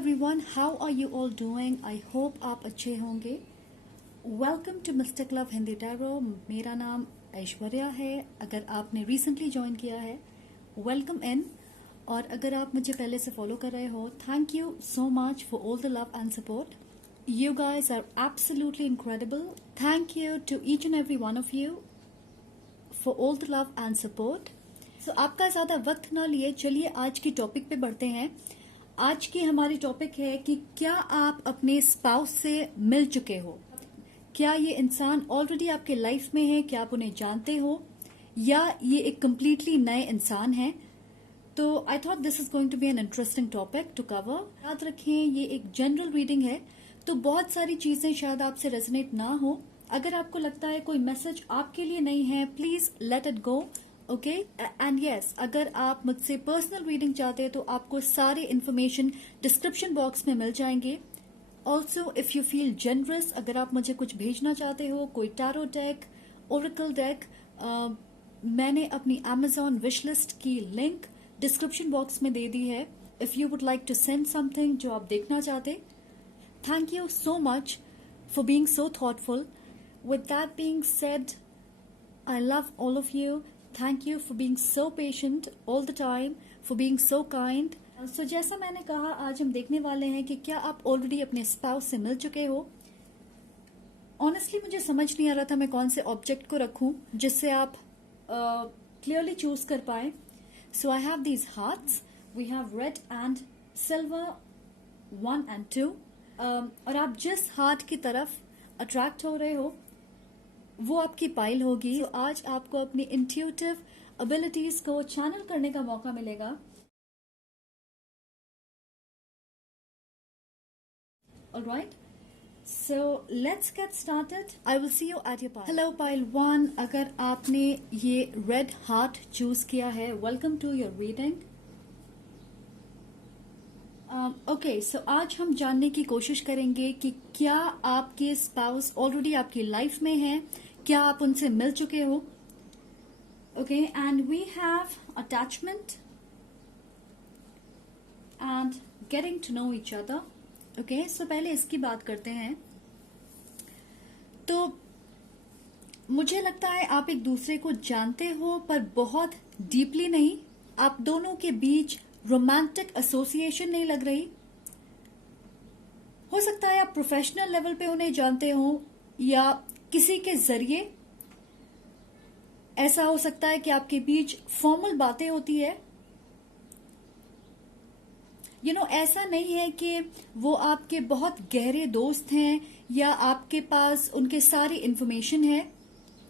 everyone, how are you all doing? I hope आप अच्छे होंगे. Welcome to Mystic Love Hindi Tarot. मेरा नाम ऐश्वर्या है. अगर आपने recently join किया है, welcome in. और अगर आप मुझे पहले से follow कर रहे हो, thank you so much for all the love and support. You guys are absolutely incredible. Thank you to each and every one of you for all the love and support. So आपका ज़्यादा वक्त ना लिए, चलिए आज की topic पे बढ़ते हैं. आज की हमारी टॉपिक है कि क्या आप अपने स्पाउस से मिल चुके हो? क्या ये इंसान ऑलरेडी आपके लाइफ में है? क्या आप उन्हें जानते हो या ये एक कम्प्लीटली नए इंसान है? तो I thought this is going to be an interesting topic to cover. याद रखें ये एक जनरल रीडिंग है, तो बहुत सारी चीजें शायद आपसे रेजोनेट ना हो. अगर आपको लगता है कोई मैसेज आपके लिए नहीं है, please let it go. Okay and yes, अगर आप मुझसे पर्सनल रीडिंग चाहते हैं तो आपको सारे इन्फॉर्मेशन डिस्क्रिप्शन बॉक्स में मिल जाएंगे. Also if you feel generous, अगर आप मुझे कुछ भेजना चाहते हो, कोई टैरो डेक, ओरेकल डेक, मैंने अपनी Amazon विश लिस्ट की लिंक डिस्क्रिप्शन बॉक्स में दे दी है. If you would like to send something जो आप देखना चाहते. Thank you so much for being so thoughtful. With that being said, I love all of you. Thank you for being so patient all the time, for being so kind. So जैसा मैंने कहा, आज हम देखने वाले हैं कि क्या आप ऑलरेडी अपने स्पाउस से मिल चुके हो. ऑनेस्टली मुझे समझ नहीं आ रहा था मैं कौन से ऑब्जेक्ट को रखूं जिससे आप क्लियरली चूज कर पाए. So I have these hearts. We have red and silver 1 and 2. और आप जिस हार्ट की तरफ अट्रैक्ट हो रहे हो वो आपकी पाइल होगी. तो आज आपको अपनी इंट्यूटिव एबिलिटीज को चैनल करने का मौका मिलेगा. Alright, so let's get started. I will see you at your pile. Hello pile 1, अगर आपने ये रेड हार्ट चूज किया है, welcome to your reading. Okay, so आज हम जानने की कोशिश करेंगे कि क्या आपके स्पाउस ऑलरेडी आपकी लाइफ में है, क्या आप उनसे मिल चुके हो. Okay, and we have attachment and getting to know each other. Okay, so पहले इसकी बात करते हैं. तो मुझे लगता है आप एक दूसरे को जानते हो पर बहुत डीपली नहीं. आप दोनों के बीच रोमांटिक एसोसिएशन नहीं लग रही. हो सकता है आप प्रोफेशनल लेवल पे उन्हें जानते हो या किसी के जरिए. ऐसा हो सकता है कि आपके बीच फॉर्मल बातें होती है. ऐसा नहीं है कि वो आपके बहुत गहरे दोस्त हैं या आपके पास उनके सारी इंफॉर्मेशन है.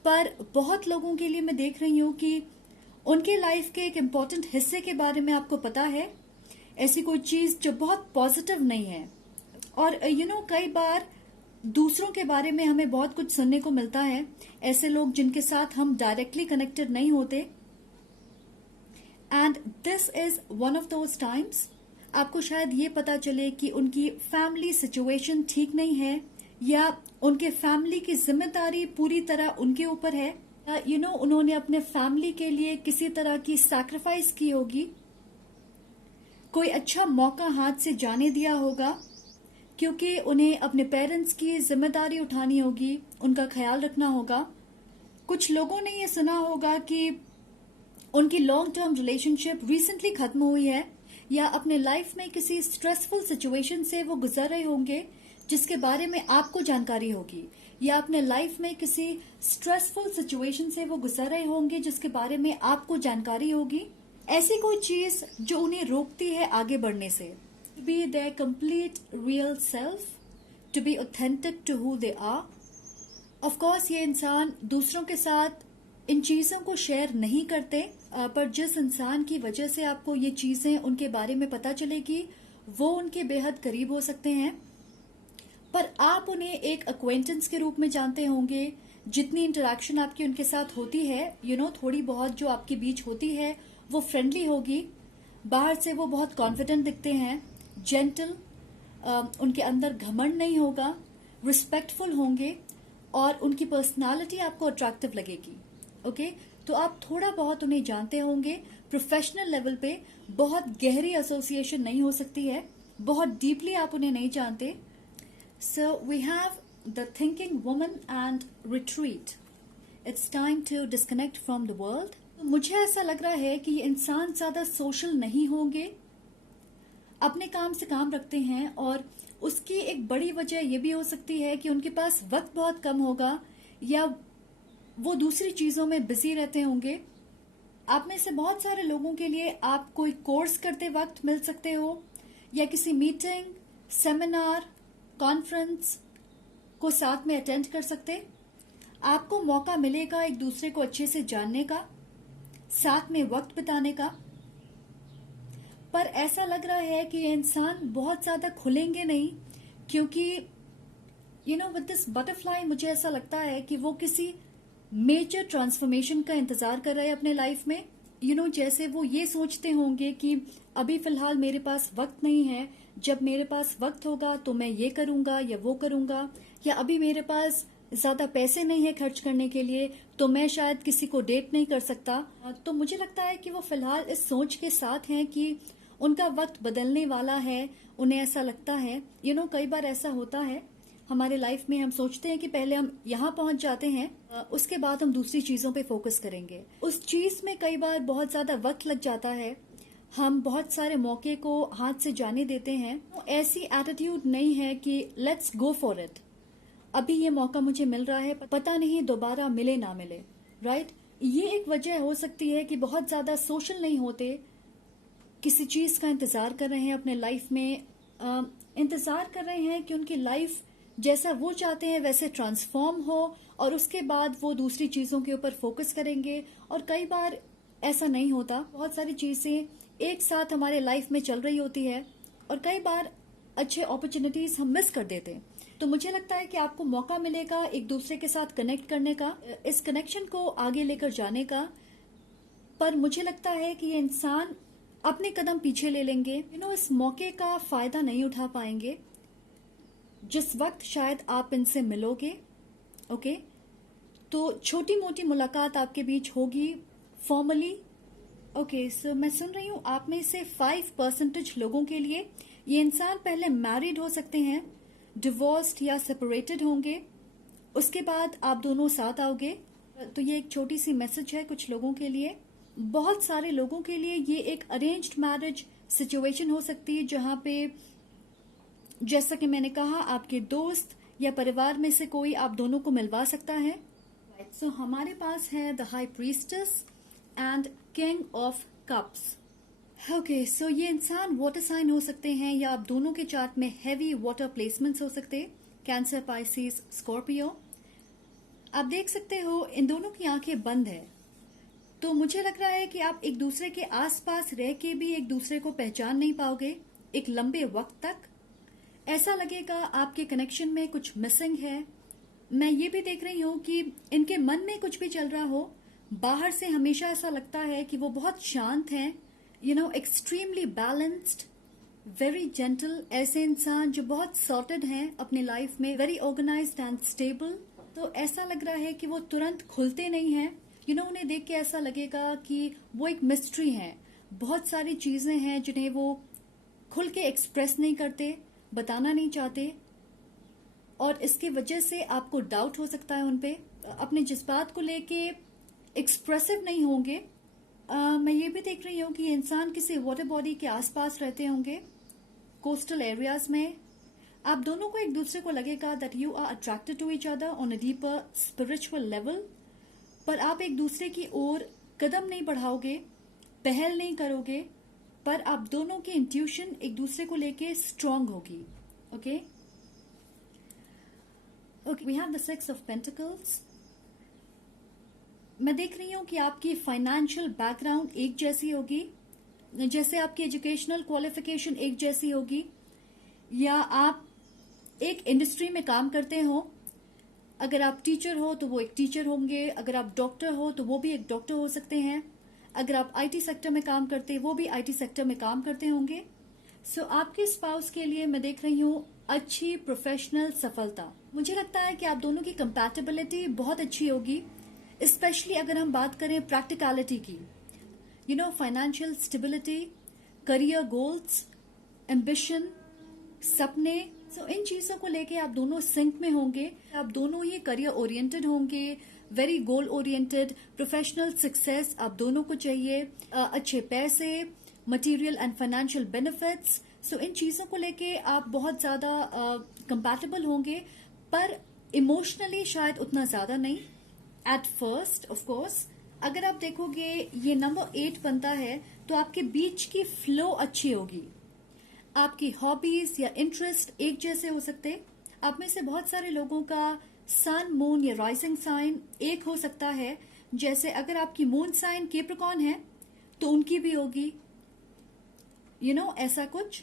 पर बहुत लोगों के लिए मैं देख रही हूं कि उनके लाइफ के एक इम्पॉर्टेंट हिस्से के बारे में आपको पता है. ऐसी कोई चीज जो बहुत पॉजिटिव नहीं है. और कई बार दूसरों के बारे में हमें बहुत कुछ सुनने को मिलता है. ऐसे लोग जिनके साथ हम डायरेक्टली कनेक्टेड नहीं होते. And this is one of those times. आपको शायद ये पता चले कि उनकी फैमिली सिचुएशन ठीक नहीं है या उनके फैमिली की जिम्मेदारी पूरी तरह उनके ऊपर है. उन्होंने अपने फैमिली के लिए किसी तरह की सैक्रिफाइस की होगी. कोई अच्छा मौका हाथ से जाने दिया होगा क्योंकि उन्हें अपने पेरेंट्स की जिम्मेदारी उठानी होगी, उनका ख्याल रखना होगा. कुछ लोगों ने ये सुना होगा कि उनकी लॉन्ग टर्म रिलेशनशिप रिसेंटली खत्म हुई है या अपने लाइफ में किसी स्ट्रेसफुल सिचुएशन से वो गुजर रहे होंगे जिसके बारे में आपको जानकारी होगी, या अपने लाइफ में किसी स्ट्रेसफुल सिचुएशन से वो गुजर रहे होंगे जिसके बारे में आपको जानकारी होगी. ऐसी कोई चीज जो उन्हें रोकती है आगे बढ़ने से. To be their complete real self, to be authentic to who they are. Of course ये इंसान दूसरों के साथ इन चीजों को शेयर नहीं करते, पर जिस इंसान की वजह से आपको ये चीजें उनके बारे में पता चलेगी वो उनके बेहद करीब हो सकते हैं. पर आप उन्हें एक अक्वेंटेंस के रूप में जानते होंगे. जितनी इंटरेक्शन आपकी उनके साथ होती है, थोड़ी बहुत जो आपके बीच होती है वो फ्रेंडली होगी. बाहर से वो बहुत कॉन्फिडेंट दिखते हैं, जेंटल, उनके अंदर घमंड नहीं होगा, रिस्पेक्टफुल होंगे और उनकी पर्सनालिटी आपको अट्रैक्टिव लगेगी. ओके, तो आप थोड़ा बहुत उन्हें जानते होंगे. प्रोफेशनल लेवल पे बहुत गहरी एसोसिएशन नहीं हो सकती है, बहुत डीपली आप उन्हें नहीं जानते. So we have the thinking woman and retreat. It's time to disconnect from the world. मुझे ऐसा लग रहा है कि ये इंसान ज्यादा सोशल नहीं होंगे, अपने काम से काम रखते हैं, और उसकी एक बड़ी वजह यह भी हो सकती है कि उनके पास वक्त बहुत कम होगा या वो दूसरी चीजों में बिजी रहते होंगे. आप में से बहुत सारे लोगों के लिए आप कोई कोर्स करते वक्त मिल सकते हो या किसी मीटिंग, सेमिनार, कॉन्फ्रेंस को साथ में अटेंड कर सकते. आपको मौका मिलेगा एक दूसरे को अच्छे से जानने का, साथ में वक्त बिताने का. पर ऐसा लग रहा है कि ये इंसान बहुत ज्यादा खुलेंगे नहीं, क्योंकि विद दिस बटरफ्लाई मुझे ऐसा लगता है कि वो किसी मेजर ट्रांसफॉर्मेशन का इंतजार कर रहे हैं अपने लाइफ में. जैसे वो ये सोचते होंगे कि अभी फिलहाल मेरे पास वक्त नहीं है, जब मेरे पास वक्त होगा तो मैं ये करूंगा या वो करूंगा, या अभी मेरे पास ज्यादा पैसे नहीं है खर्च करने के लिए तो मैं शायद किसी को डेट नहीं कर सकता. तो मुझे लगता है कि वो फिलहाल इस सोच के साथ हैं कि उनका वक्त बदलने वाला है. उन्हें ऐसा लगता है, कई बार ऐसा होता है हमारे लाइफ में, हम सोचते हैं कि पहले हम यहाँ पहुंच जाते हैं, उसके बाद हम दूसरी चीजों पे फोकस करेंगे. उस चीज में कई बार बहुत ज्यादा वक्त लग जाता है, हम बहुत सारे मौके को हाथ से जाने देते हैं. ऐसी एटीट्यूड नहीं है कि लेट्स गो फॉर इट, अभी ये मौका मुझे मिल रहा है, पता नहीं दोबारा मिले ना मिले. राइट. ये एक वजह हो सकती है कि बहुत ज्यादा सोशल नहीं होते, किसी चीज का इंतजार कर रहे हैं अपने लाइफ में, इंतजार कर रहे हैं कि उनकी लाइफ जैसा वो चाहते हैं वैसे ट्रांसफॉर्म हो, और उसके बाद वो दूसरी चीजों के ऊपर फोकस करेंगे. और कई बार ऐसा नहीं होता, बहुत सारी चीजें एक साथ हमारे लाइफ में चल रही होती है और कई बार अच्छे अपॉर्चुनिटीज हम मिस कर देते हैं. तो मुझे लगता है कि आपको मौका मिलेगा एक दूसरे के साथ कनेक्ट करने का, इस कनेक्शन को आगे लेकर जाने का. पर मुझे लगता है कि ये इंसान अपने कदम पीछे ले लेंगे, इस मौके का फायदा नहीं उठा पाएंगे जिस वक्त शायद आप इनसे मिलोगे. ओके, तो छोटी मोटी मुलाकात आपके बीच होगी फॉर्मली. ओके, सो मैं सुन रही हूँ आप में से 5% लोगों के लिए ये इंसान पहले मैरिड हो सकते हैं, डिवोर्स्ड या सेपरेटेड होंगे, उसके बाद आप दोनों साथ आओगे. तो ये एक छोटी सी मैसेज है कुछ लोगों के लिए. बहुत सारे लोगों के लिए ये एक अरेंज्ड मैरिज सिचुएशन हो सकती है, जहां पे जैसा कि मैंने कहा आपके दोस्त या परिवार में से कोई आप दोनों को मिलवा सकता है. सो हमारे पास है the high priestess and king of cups. Okay, so ये इंसान वाटर साइन हो सकते हैं या आप दोनों के चार्ट में हैवी वाटर प्लेसमेंट्स हो सकते हैं, कैंसर, पाइसिस, स्कॉर्पियो. आप देख सकते हो इन दोनों की आंखें बंद है, तो मुझे लग रहा है कि आप एक दूसरे के आसपास रह के भी एक दूसरे को पहचान नहीं पाओगे एक लंबे वक्त तक. ऐसा लगेगा आपके कनेक्शन में कुछ मिसिंग है. मैं ये भी देख रही हूँ कि इनके मन में कुछ भी चल रहा हो, बाहर से हमेशा ऐसा लगता है कि वो बहुत शांत हैं, एक्सट्रीमली बैलेंस्ड, वेरी जेंटल, ऐसे इंसान जो बहुत सॉर्टेड हैं अपने लाइफ में, वेरी ऑर्गेनाइज्ड एंड स्टेबल. तो ऐसा लग रहा है कि वो तुरंत खुलते नहीं हैं. उन्हें देख के ऐसा लगेगा कि वो एक मिस्ट्री है, बहुत सारी चीजें हैं जिन्हें वो खुल के एक्सप्रेस नहीं करते, बताना नहीं चाहते, और इसके वजह से आपको डाउट हो सकता है उनपे. अपने जज्बात को लेके एक्सप्रेसिव नहीं होंगे. मैं ये भी देख रही हूँ कि ये इंसान किसी वाटर बॉडी के आसपास रहते होंगे, कोस्टल एरियाज में. आप दोनों को एक दूसरे को लगेगा that you are attracted to each other on a deeper spiritual level, पर आप एक दूसरे की ओर कदम नहीं बढ़ाओगे, पहल नहीं करोगे, पर आप दोनों की इंट्यूशन एक दूसरे को लेके स्ट्रांग होगी. Okay, we have the 6 of pentacles. मैं देख रही हूं कि आपकी फाइनेंशियल बैकग्राउंड एक जैसी होगी, जैसे आपकी एजुकेशनल क्वालिफिकेशन एक जैसी होगी, या आप एक इंडस्ट्री में काम करते हो. अगर आप टीचर हो तो वो एक टीचर होंगे, अगर आप डॉक्टर हो तो वो भी एक डॉक्टर हो सकते हैं, अगर आप आईटी सेक्टर में काम करते वो भी आईटी सेक्टर में काम करते होंगे. सो आपके स्पाउस के लिए मैं देख रही हूँ अच्छी प्रोफेशनल सफलता. मुझे लगता है कि आप दोनों की कंपैटिबिलिटी बहुत अच्छी होगी, स्पेशली अगर हम बात करें प्रैक्टिकलिटी की. Financial stability, career goals, ambition, सपने। सो इन चीजों को लेके आप दोनों सिंक में होंगे, आप दोनों ही करियर ओरिएंटेड होंगे, very goal oriented. Professional success आप दोनों को चाहिए, अच्छे पैसे, मटेरियल एंड फाइनेंशियल बेनिफिट्स। सो इन चीजों को लेके आप बहुत ज्यादा कंपैटिबल होंगे, पर इमोशनली शायद उतना ज्यादा नहीं एट फर्स्ट। ऑफ कोर्स अगर आप देखोगे ये नंबर 8 बनता है, तो आपके बीच की फ्लो अच्छी होगी, आपकी हॉबीज या इंटरेस्ट एक जैसे हो सकते। आप में से बहुत सारे लोगों का सन, मून या राइजिंग साइन एक हो सकता है। जैसे अगर आपकी मून साइन कैप्रिकॉर्न है तो उनकी भी होगी, ऐसा कुछ।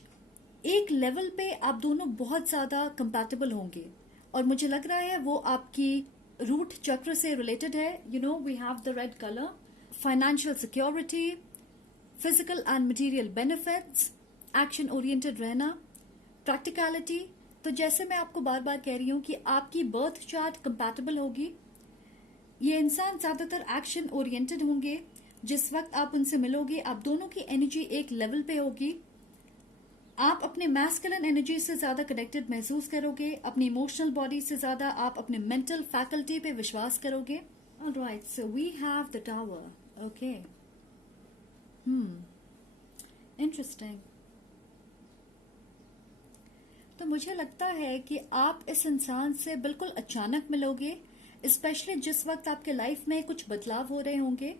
एक लेवल पे आप दोनों बहुत ज्यादा कंपैटिबल होंगे, और मुझे लग रहा है वो आपकी रूट चक्र से रिलेटेड है। We have the red colour, financial security, physical and material benefits, action oriented रहना, प्रैक्टिकलिटी। तो जैसे मैं आपको बार बार कह रही हूं कि आपकी बर्थ चार्ट कंपैटिबल होगी। ये इंसान ज्यादातर एक्शन ओरिएंटेड होंगे। जिस वक्त आप उनसे मिलोगे, आप दोनों की एनर्जी एक लेवल पे होगी। आप अपने मैस्कुलिन एनर्जी से ज्यादा कनेक्टेड महसूस करोगे, अपनी इमोशनल बॉडी से ज्यादा आप अपने मेंटल फैकल्टी पे विश्वास करोगे। Alright, so we have the tower. Okay, interesting. तो मुझे लगता है कि आप इस इंसान से बिल्कुल अचानक मिलोगे, स्पेशली जिस वक्त आपके लाइफ में कुछ बदलाव हो रहे होंगे।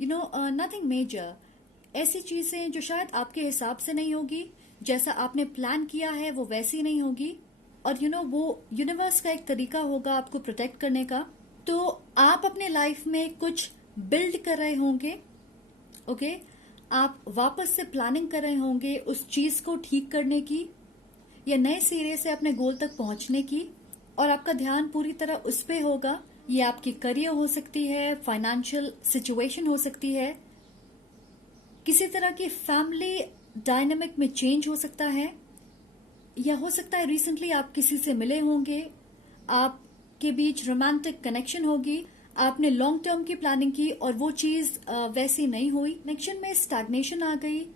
नथिंग मेजर, ऐसी चीजें जो शायद आपके हिसाब से नहीं होगी, जैसा आपने प्लान किया है वो वैसी नहीं होगी। और वो यूनिवर्स का एक तरीका होगा आपको प्रोटेक्ट करने का। तो आप अपने लाइफ में कुछ बिल्ड कर रहे होंगे। ओके, आप वापस से प्लानिंग कर रहे होंगे उस चीज को ठीक करने की, या नए सिरे से अपने गोल तक पहुंचने की, और आपका ध्यान पूरी तरह उस पे होगा। ये आपकी करियर हो सकती है, फाइनेंशियल सिचुएशन हो सकती है, किसी तरह की फैमिली डायनामिक में चेंज हो सकता है, या हो सकता है रिसेंटली आप किसी से मिले होंगे, आपके बीच रोमांटिक कनेक्शन होगी, आपने लॉन्ग टर्म की प्लानिंग की और वो चीज वैसी नहीं हुई, कनेक्शन में स्टैग्नेशन आ गई।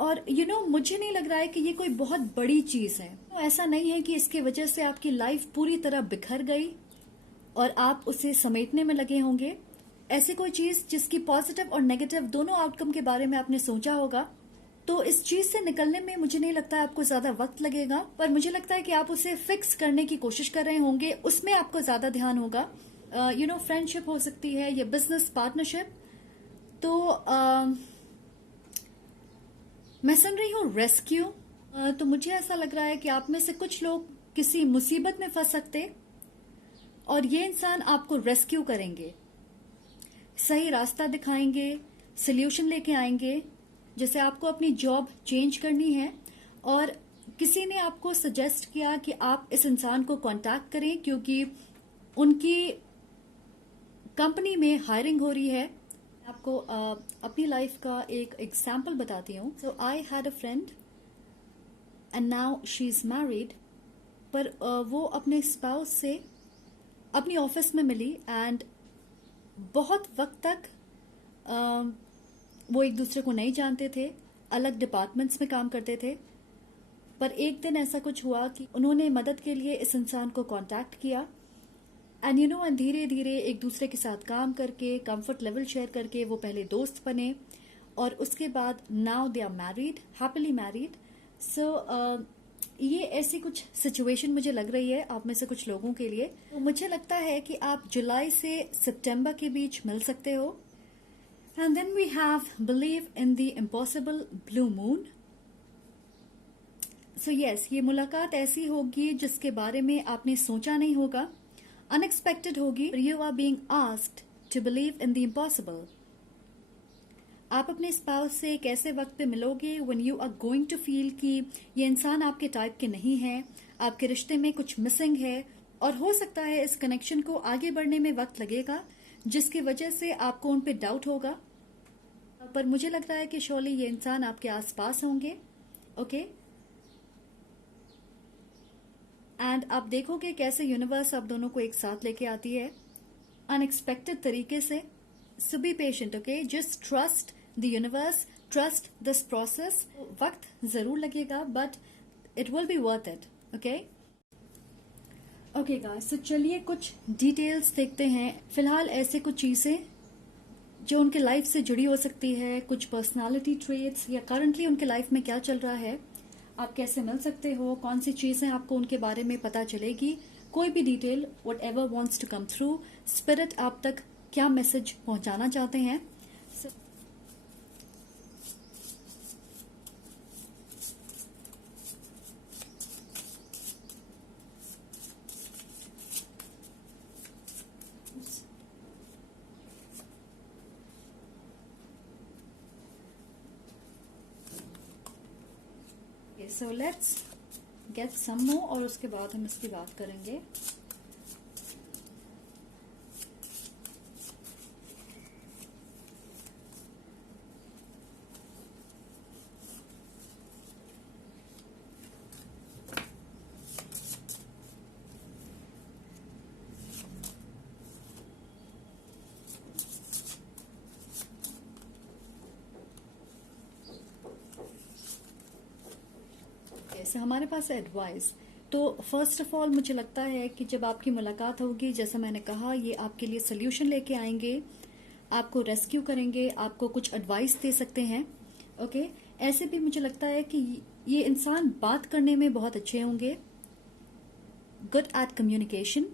और मुझे नहीं लग रहा है कि ये कोई बहुत बड़ी चीज है। तो ऐसा नहीं है कि इसकी वजह से आपकी लाइफ पूरी तरह बिखर गई और आप उसे समेटने में लगे होंगे। ऐसी कोई चीज जिसकी पॉजिटिव और नेगेटिव दोनों आउटकम के बारे में आपने सोचा होगा। तो इस चीज से निकलने में मुझे नहीं लगता है आपको ज्यादा वक्त लगेगा, पर मुझे लगता है कि आप उसे फिक्स करने की कोशिश कर रहे होंगे, उसमें आपको ज्यादा ध्यान होगा। फ्रेंडशिप हो सकती है या बिजनेस पार्टनरशिप। तो मैं सुन रही हूँ रेस्क्यू। तो मुझे ऐसा लग रहा है कि आप में से कुछ लोग किसी मुसीबत में फंस सकते, और ये इंसान आपको रेस्क्यू करेंगे, सही रास्ता दिखाएंगे, सोल्यूशन लेके आएंगे। जैसे आपको अपनी जॉब चेंज करनी है और किसी ने आपको सजेस्ट किया कि आप इस इंसान को कांटेक्ट करें क्योंकि उनकी कंपनी में हायरिंग हो रही है। आपको अपनी लाइफ का एक एग्जाम्पल बताती हूँ। So I had a friend and now she is married, पर वो अपने स्पाउस से अपनी ऑफिस में मिली एंड बहुत वक्त तक वो एक दूसरे को नहीं जानते थे, अलग डिपार्टमेंट्स में काम करते थे। पर एक दिन ऐसा कुछ हुआ कि उन्होंने मदद के लिए इस इंसान को कांटेक्ट किया एंड एंड धीरे धीरे एक दूसरे के साथ काम करके, कंफर्ट लेवल शेयर करके वो पहले दोस्त बने, और उसके बाद now they are married, happily married. So ये ऐसी कुछ सिचुएशन मुझे लग रही है आप में से कुछ लोगों के लिए। तो मुझे लगता है कि आप जुलाई से सितंबर के बीच मिल सकते हो। And then we have believe in the impossible, blue moon. So yes, ये मुलाकात ऐसी होगी जिसके बारे में आपने सोचा नहीं होगा, अनएक्सपेक्टेड होगी। You are being asked to believe in the impossible. आप अपने स्पाउस से एक ऐसे वक्त पे मिलोगे when you are going to feel कि ये इंसान आपके टाइप के नहीं है, आपके रिश्ते में कुछ मिसिंग है, और हो सकता है इस कनेक्शन को आगे बढ़ने में वक्त लगेगा जिसकी वजह से आपको उन पे डाउट होगा। पर मुझे लग रहा है कि शोली ये इंसान आपके आसपास होंगे। ओके, एंड आप देखोगे कैसे यूनिवर्स आप दोनों को एक साथ लेके आती है अनएक्सपेक्टेड तरीके से। So be patient, okay, just trust the universe, trust this process. वक्त जरूर लगेगा but it will be worth it. Okay okay guys, तो चलिए कुछ डिटेल्स देखते हैं. फिलहाल ऐसे कुछ चीजें जो उनके लाइफ से जुड़ी हो सकती है, कुछ पर्सनालिटी ट्रेट्स या करंटली उनके लाइफ में क्या चल रहा है, आप कैसे मिल सकते हो, कौन सी चीजें आपको उनके बारे में पता चलेगी, कोई भी detail, whatever wants to come through, spirit आप तक क्या मैसेज पहुंचाना चाहते हैं. सो लेट्स गेट सम मोर और उसके बाद हम इसकी बात करेंगे. जैसे हमारे पास एडवाइस, तो फर्स्ट ऑफ ऑल मुझे लगता है कि जब आपकी मुलाकात होगी, जैसा मैंने कहा, ये आपके लिए सोल्यूशन लेके आएंगे, आपको रेस्क्यू करेंगे, आपको कुछ एडवाइस दे सकते हैं. ओके ऐसे भी मुझे लगता है कि ये इंसान बात करने में बहुत अच्छे होंगे, गुड एट कम्युनिकेशन,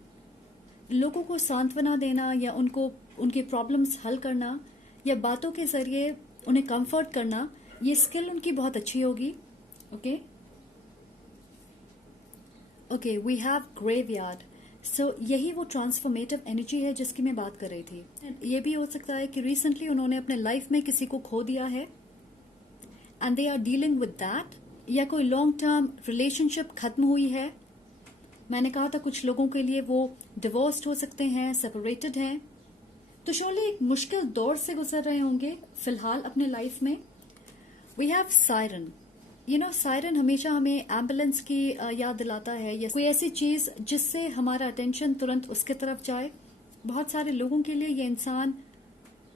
लोगों को सांत्वना देना या उनको उनके प्रॉब्लम्स हल करना या बातों के जरिए उन्हें कंफर्ट करना, ये स्किल उनकी बहुत अच्छी होगी. Okay okay we have graveyard. So यही वो ट्रांसफॉर्मेटिव एनर्जी है जिसकी मैं बात कर रही थी. ये भी हो सकता है कि रिसेंटली उन्होंने अपने लाइफ में किसी को खो दिया है and they are dealing with that, या कोई लॉन्ग टर्म रिलेशनशिप खत्म हुई है. मैंने कहा था कुछ लोगों के लिए वो डिवोर्स्ड हो सकते हैं, सेपरेटेड हैं, तो शोले एक मुश्किल दौर से गुजर रहे होंगे फिलहाल अपने लाइफ में. We have siren. सायरन हमेशा हमें एम्बुलेंस की याद दिलाता है या कोई ऐसी चीज जिससे हमारा अटेंशन तुरंत उसके तरफ जाए. बहुत सारे लोगों के लिए ये इंसान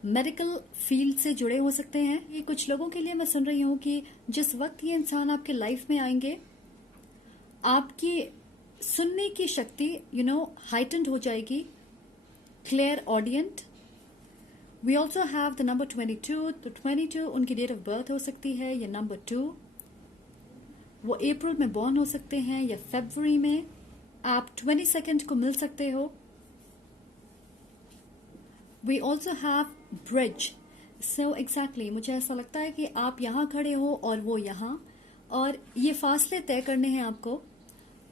मेडिकल फील्ड से जुड़े हो सकते हैं. ये कुछ लोगों के लिए मैं सुन रही हूँ कि जिस वक्त ये इंसान आपके लाइफ में आएंगे, आपकी सुनने की शक्ति हाइटेंड हो जाएगी, clairaudient. We also have the number 22. तो 22 उनकी डेट ऑफ बर्थ हो सकती है, या नंबर 2. वो अप्रैल में बॉर्न हो सकते हैं या फरवरी में. आप 22 को मिल सकते हो. We also have bridge. So exactly मुझे ऐसा लगता है कि आप यहाँ खड़े हो और वो यहाँ, और ये फासले तय करने हैं आपको.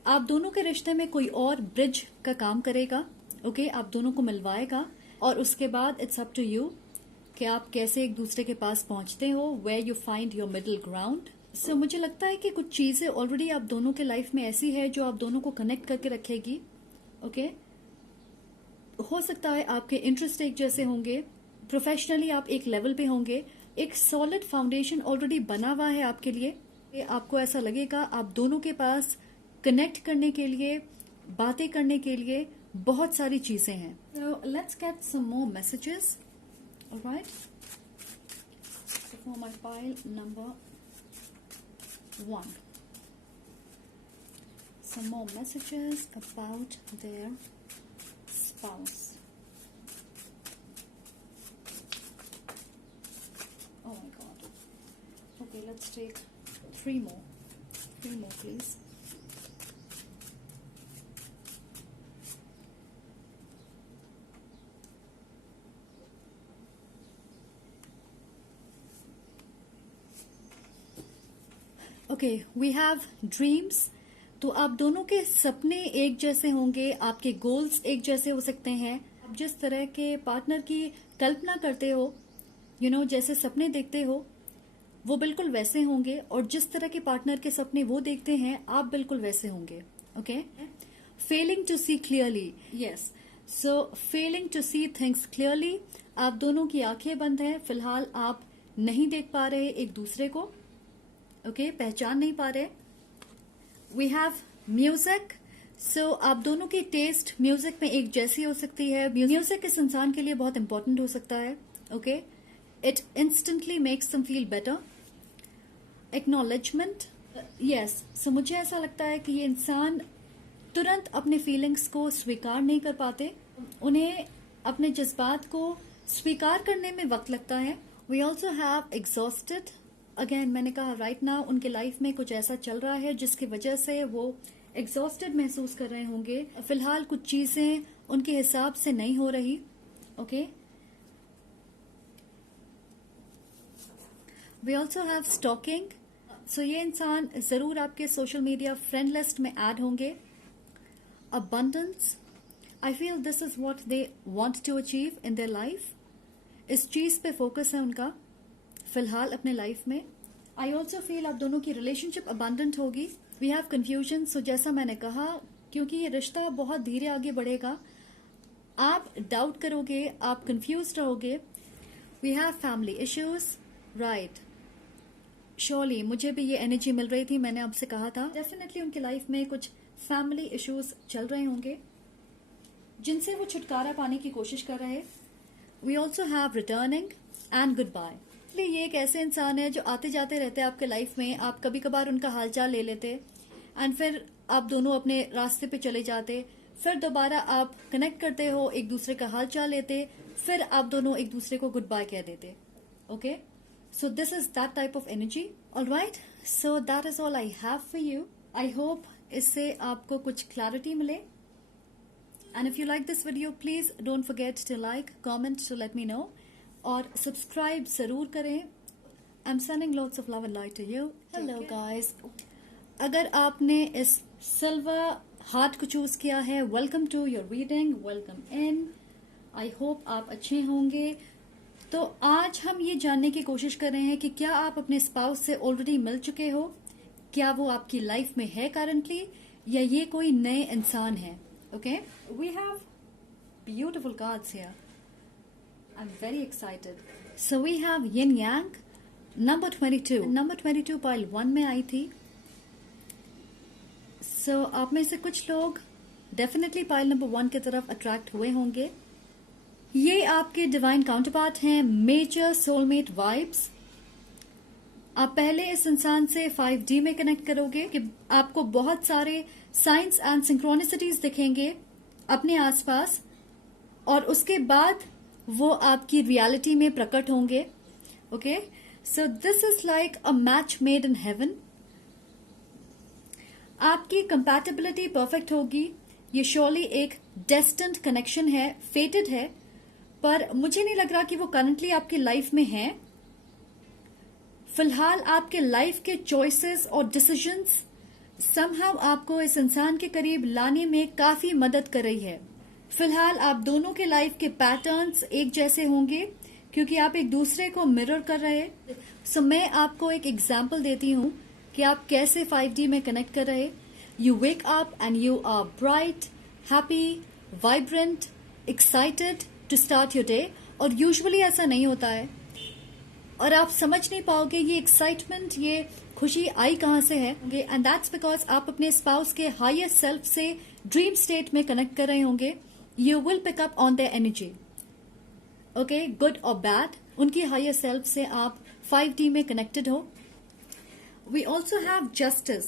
आप दोनों के रिश्ते में कोई और ब्रिज का काम करेगा. ओके आप दोनों को मिलवाएगा, और उसके बाद इट्स अप टू यू कि आप कैसे एक दूसरे के पास पहुंचते हो, where you find your middle ground. So मुझे लगता है कि कुछ चीजें ऑलरेडी आप दोनों के लाइफ में ऐसी है जो आप दोनों को कनेक्ट करके रखेगी. ओके हो सकता है आपके इंटरेस्ट एक जैसे होंगे, प्रोफेशनली आप एक लेवल पे होंगे, एक सॉलिड फाउंडेशन ऑलरेडी बना हुआ है आपके लिए. आपको ऐसा लगेगा आप दोनों के पास कनेक्ट करने के लिए, बातें करने के लिए बहुत सारी चीजें हैं. So let's get some more messages. All right. So for my file number 1, some more messages about their spouse. Oh my God. Okay, let's take 3 more. 3 more, please. Okay we have dreams. तो आप दोनों के सपने एक जैसे होंगे, आपके goals एक जैसे हो सकते हैं. आप जिस तरह के पार्टनर की कल्पना करते हो, जैसे सपने देखते हो, वो बिल्कुल वैसे होंगे, और जिस तरह के पार्टनर के सपने वो देखते हैं, आप बिल्कुल वैसे होंगे. Okay failing to see clearly. Yes, so failing to see things clearly. आप दोनों की आंखें बंद हैं फिलहाल, आप नहीं देख पा रहे एक दूसरे को. ओके पहचान नहीं पा रहे. We have music. सो आप दोनों की टेस्ट म्यूजिक में एक जैसी हो सकती है. म्यूजिक इस इंसान के लिए बहुत इंपॉर्टेंट हो सकता है. Okay it instantly makes them feel better. Acknowledgement. Yes, so मुझे ऐसा लगता है कि ये इंसान तुरंत अपने फीलिंग्स को स्वीकार नहीं कर पाते, उन्हें अपने जज्बात को स्वीकार करने में वक्त लगता है. We also have exhausted. Again मैंने कहा राइट नाउ उनके लाइफ में कुछ ऐसा चल रहा है जिसकी वजह से वो एग्जॉस्टेड महसूस कर रहे होंगे. फिलहाल कुछ चीजें उनके हिसाब से नहीं हो रही. Okay, we also have stalking. So ये इंसान जरूर आपके सोशल मीडिया फ्रेंड लिस्ट में ऐड होंगे. Abundance. I feel this is what they want to achieve in their life. इस चीज पे फोकस है उनका फिलहाल अपने लाइफ में. आई ऑल्सो फील आप दोनों की रिलेशनशिप अबंडेंट होगी. We have confusion. सो जैसा मैंने कहा, क्योंकि ये रिश्ता बहुत धीरे आगे बढ़ेगा, आप डाउट करोगे, आप कंफ्यूज रहोगे. We have family issues. Right, surely मुझे भी ये एनर्जी मिल रही थी. मैंने आपसे कहा था डेफिनेटली उनकी लाइफ में कुछ फैमिली इश्यूज चल रहे होंगे जिनसे वो छुटकारा पाने की कोशिश कर रहे. We also have returning and goodbye. ये एक ऐसे इंसान है जो आते जाते रहते हैं आपके लाइफ में. आप कभी कभार उनका हालचाल ले लेते एंड फिर आप दोनों अपने रास्ते पे चले जाते. फिर दोबारा आप कनेक्ट करते हो, एक दूसरे का हालचाल लेते, फिर आप दोनों एक दूसरे को गुड बाय कह देते. Okay, so this is that type of energy. Alright, so that is all I have for you. I hope इससे आपको कुछ क्लैरिटी मिले. And if you like this video, please don't forget to like, comment to let me know, और subscribe जरूर करें. I am sending lots of love and light to you. Hello guys, अगर आपने इस सिल्वर हार्ट को choose किया है, welcome to your reading, welcome in. I hope आप अच्छे होंगे. तो आज हम ये जानने की कोशिश कर रहे हैं कि क्या आप अपने स्पाउस से ऑलरेडी मिल चुके हो, क्या वो आपकी लाइफ में है करंटली, या ये कोई नए इंसान है. Okay, we have beautiful cards here. I'm very excited. So we have Yin Yang, number 22. Number 22 pile 1 में आई थी. So आप में से कुछ लोग definitely pile number 1 की तरफ attract हुए होंगे. ये आपके divine counterpart हैं, major soulmate vibes. आप पहले इस इंसान से 5D में कनेक्ट करोगे कि आपको बहुत सारे signs and synchronicities दिखेंगे अपने आसपास, और उसके बाद वो आपकी रियलिटी में प्रकट होंगे. Okay, so this is like a match made in heaven. आपकी कंपैटिबिलिटी परफेक्ट होगी. ये श्योरली एक डेस्टिन्ड कनेक्शन है, फेटेड है, पर मुझे नहीं लग रहा कि वो करंटली आपकी लाइफ में है. फिलहाल आपके लाइफ के चॉइसेस और डिसीजंस समहाउ आपको इस इंसान के करीब लाने में काफी मदद कर रही है. फिलहाल आप दोनों के लाइफ के पैटर्न्स एक जैसे होंगे क्योंकि आप एक दूसरे को मिरर कर रहे हैं. सो मैं आपको एक एग्जाम्पल देती हूँ कि आप कैसे 5D में कनेक्ट कर रहे. You wake up and you are bright, happy, vibrant, excited to start your day. और यूजुअली ऐसा नहीं होता है और आप समझ नहीं पाओगे ये एक्साइटमेंट, ये खुशी आई कहाँ से है. एंड दैट्स बिकॉज आप अपने स्पाउस के हायर सेल्फ से ड्रीम स्टेट में कनेक्ट कर रहे होंगे. You will pick up on their energy. Okay, good or bad. उनकी higher self से आप 5D में connected हो. We also have justice,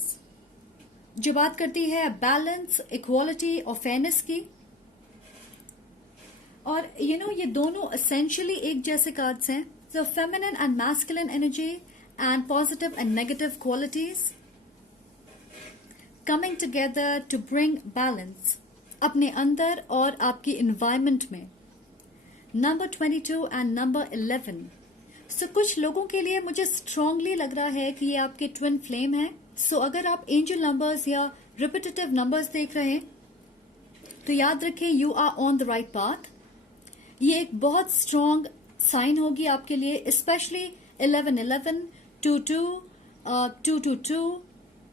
जो बात करती है balance, equality और fairness की. और ये दोनों essentially एक जैसे cards हैं. So feminine and masculine energy and positive and negative qualities coming together to bring balance अपने अंदर और आपकी इन्वायरमेंट में. Number 22 and number 11. सो कुछ लोगों के लिए मुझे स्ट्रांगली लग रहा है कि ये आपके ट्विन फ्लेम है. सो अगर आप एंजल नंबर्स या रिपीटेटिव नंबर्स देख रहे हैं तो याद रखें you are on the right path. ये एक बहुत स्ट्रांग साइन होगी आपके लिए, specially 1111, 22, 222,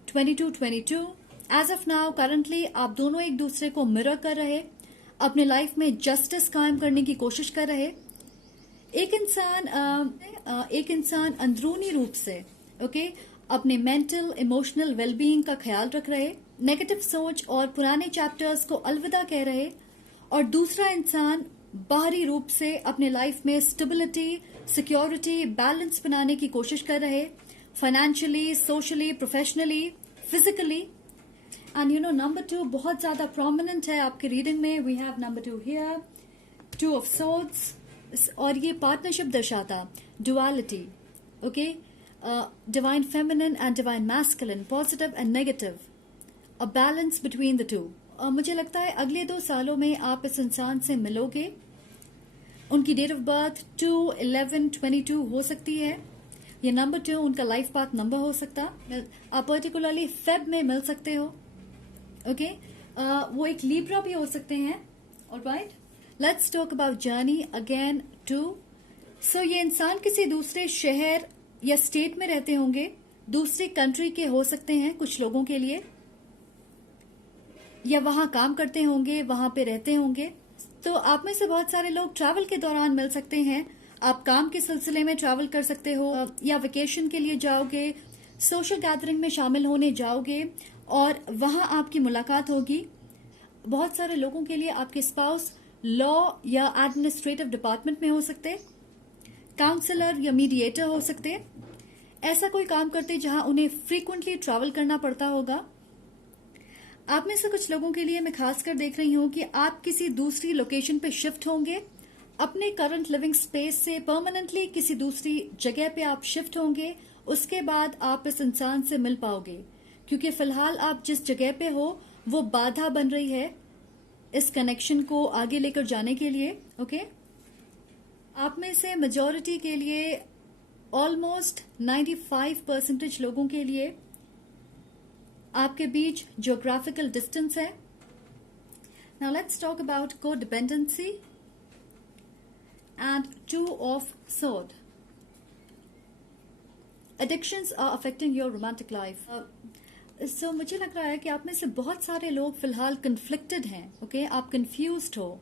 2222. As of now currently आप दोनों एक दूसरे को मिरर कर रहे, अपने लाइफ में जस्टिस कायम करने की कोशिश कर रहे. एक इंसान अंदरूनी रूप से अपने मेंटल इमोशनल वेलबीइंग का ख्याल रख रहे, नेगेटिव सोच और पुराने चैप्टर्स को अलविदा कह रहे, और दूसरा इंसान बाहरी रूप से अपने लाइफ में स्टेबिलिटी, सिक्योरिटी, बैलेंस बनाने की कोशिश कर रहे. Financially, socially, professionally, physically. And you know number 2 बहुत ज्यादा प्रोमिनेंट है आपके रीडिंग में. We have number 2 here, 2 of swords. और ये पार्टनरशिप दर्शाता, duality. Okay, divine feminine and divine masculine, positive and negative, a balance between the two. मुझे लगता है अगले 2 सालों में आप इस इंसान से मिलोगे. उनकी डेट ऑफ बर्थ 2/11/22 हो सकती है. ये नंबर 2 उनका लाइफ पाथ नंबर हो सकता. आप पर्टिकुलरली फेब में मिल सकते हो. ओके, वो एक लीब्रा भी हो सकते हैं. Alright, let's talk about journey again 2. सो ये इंसान किसी दूसरे शहर या स्टेट में रहते होंगे, दूसरी कंट्री के हो सकते हैं कुछ लोगों के लिए, या वहां काम करते होंगे, वहां पे रहते होंगे. तो आप में से बहुत सारे लोग ट्रैवल के दौरान मिल सकते हैं. आप काम के सिलसिले में ट्रैवल कर सकते हो, या वेकेशन के लिए जाओगे, सोशल गैदरिंग में शामिल होने जाओगे और वहां आपकी मुलाकात होगी. बहुत सारे लोगों के लिए आपके स्पाउस लॉ या एडमिनिस्ट्रेटिव डिपार्टमेंट में हो सकते, काउंसलर या मीडिएटर हो सकते. ऐसा कोई काम करते जहां उन्हें फ्रीक्वेंटली ट्रैवल करना पड़ता होगा. आप में से कुछ लोगों के लिए मैं खासकर देख रही हूं कि आप किसी दूसरी लोकेशन पे शिफ्ट होंगे. अपने करंट लिविंग स्पेस से परमानेंटली किसी दूसरी जगह पे आप शिफ्ट होंगे. उसके बाद आप इस इंसान से मिल पाओगे, क्योंकि फिलहाल आप जिस जगह पे हो वो बाधा बन रही है इस कनेक्शन को आगे लेकर जाने के लिए. ओके, आप में से मेजॉरिटी के लिए, ऑलमोस्ट 95% लोगों के लिए आपके बीच ज्योग्राफिकल डिस्टेंस है. Now let's talk about codependency and 2 of sword. Addictions are affecting your romantic life. So मुझे लग रहा है कि आप में से बहुत सारे लोग फिलहाल कन्फ्लिक्टेड हैं. ओके, आप कंफ्यूज्ड हो.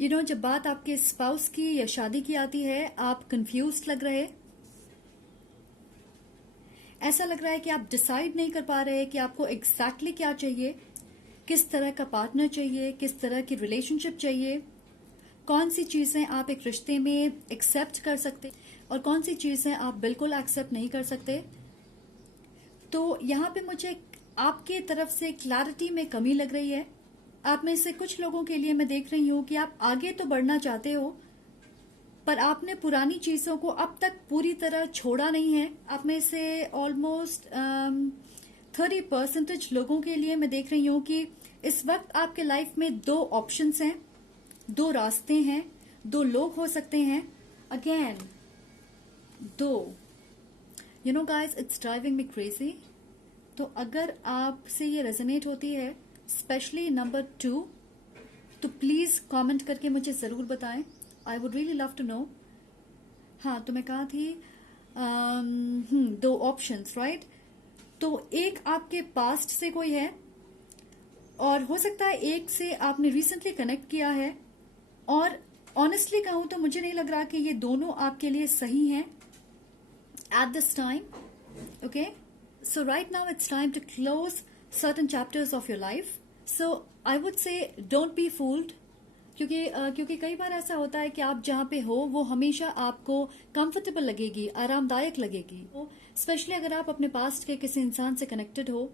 यू नो, जब बात आपके स्पाउस की या शादी की आती है, आप कंफ्यूज्ड लग रहे. ऐसा लग रहा है कि आप डिसाइड नहीं कर पा रहे कि आपको एग्जैक्टली क्या चाहिए, किस तरह का पार्टनर चाहिए, किस तरह की रिलेशनशिप चाहिए, कौन सी चीजें आप एक रिश्ते में एक्सेप्ट कर सकते और कौन सी चीजें आप बिल्कुल एक्सेप्ट नहीं कर सकते. तो यहाँ पे मुझे आपकी तरफ से क्लैरिटी में कमी लग रही है. आप में से कुछ लोगों के लिए मैं देख रही हूँ कि आप आगे तो बढ़ना चाहते हो, पर आपने पुरानी चीजों को अब तक पूरी तरह छोड़ा नहीं है. आप में से ऑलमोस्ट 30% लोगों के लिए मैं देख रही हूं कि इस वक्त आपके लाइफ में 2 ऑप्शंस हैं, 2 रास्ते हैं, 2 लोग हो सकते हैं. Again 2. You know guys, it's driving me crazy. तो अगर आपसे ये रेजोनेट होती है, स्पेशली नंबर 2, तो प्लीज कमेंट करके मुझे जरूर बताएं. I would really love to know. हाँ, तो मैं कहा थी 2 ऑप्शंस, राइट. तो एक आपके पास्ट से कोई है, और हो सकता है एक से आपने रिसेंटली कनेक्ट किया है. और ऑनेस्टली कहूं तो मुझे नहीं लग रहा कि ये दोनों आपके लिए सही हैं at this time. Okay, so right now it's time to close certain chapters of your life. So I would say don't be fooled, क्योंकि कई बार ऐसा होता है कि आप जहां पे हो वो हमेशा आपको कंफर्टेबल लगेगी, आरामदायक लगेगी. स्पेशली अगर आप अपने पास्ट के किसी इंसान से कनेक्टेड हो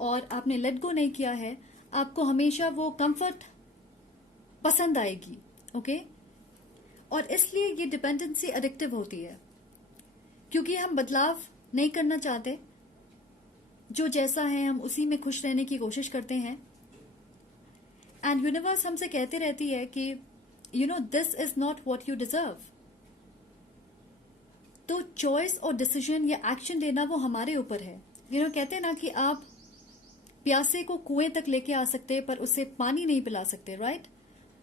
और आपने लेट गो नहीं किया है, आपको हमेशा वो कंफर्ट पसंद आएगी. ओके, और इसलिए ये डिपेंडेंसी एडिक्टिव होती है, क्योंकि हम बदलाव नहीं करना चाहते. जो जैसा है हम उसी में खुश रहने की कोशिश करते हैं. एंड यूनिवर्स हमसे कहते रहती है कि you know this is not what you deserve. तो चॉइस और डिसीजन या एक्शन लेना वो हमारे ऊपर है. यू नो, कहते हैं ना कि आप प्यासे को कुएं तक लेके आ सकते पर उसे पानी नहीं पिला सकते, right.